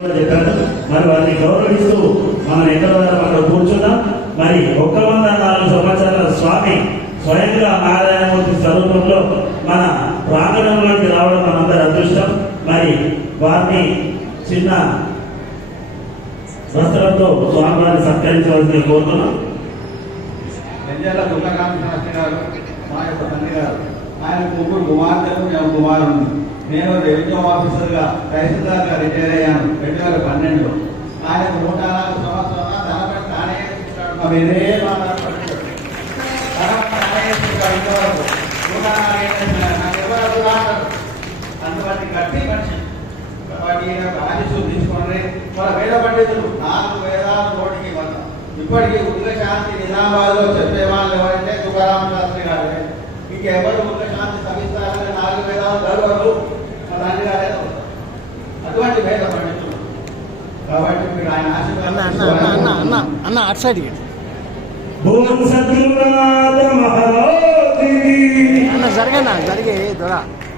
చెప్పారు. మరి వారిని గౌరవిస్తూ మనం ఎక్కడ అక్కడ కూర్చున్నాం. మరి 104 సంవత్సరాల స్వామి స్వయంగా నారాయణమూర్తి స్వరూపంలో మన ప్రాంగణంలోకి రావడం మనందరి అదృష్టం. మరి వారిని చిన్న వస్త్రంతో స్వామివారిని సత్కరించవలసింది కోరుతున్నాం. మా యొక్క తండ్రి గారు ఆయన ముగ్గురు కుమార్తెలు మేము కుమారుడు. నేను రెవెన్యూ ఆఫీసర్గా తహసీల్దార్గా రిటైర్ అయ్యాను 2012లో. ఆయనకు 104 సంవత్సరాల ధనపడి తానే వేరే అందువట్టి గట్టి మనిషి వాటి ఆశీస్సులు తీసుకోండి. మన వేద పండితులు 4 వేదాలు నోటికి మనం ఇప్పటికీ ఉగ్ర శాంతి నిజామాబాద్లో చెప్పేవాళ్ళు ఎవరంటే తుకారాం శాస్త్రి గారే. ఇంకెవరు ఉగ్ర శాంతి సవిస్తారని 4 వేదాలు గర్వరు మా తండ్రి గారే. అటువంటి వేద పండితులు కాబట్టి మీరు ఆయన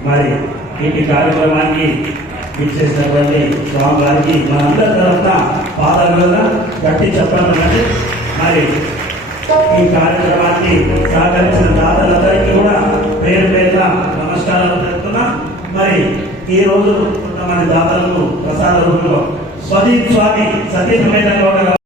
మరి ఈ కార్యక్రమానికి ఇచ్చేసినటువంటి స్వామి గారికి మనందరి తరఫున పాదాల గట్టి చెప్పాలంటే మరి ఈ కార్యక్రమానికి సహకరించిన దాతలందరికీ కూడా పేరు పేరున నమస్కారాలు తెలుపుతున్నా. మరి ఈ రోజు కొంతమంది దాతలకు ప్రసాద రూపంలో స్వదీప్ స్వామి సతీ సమేతంగా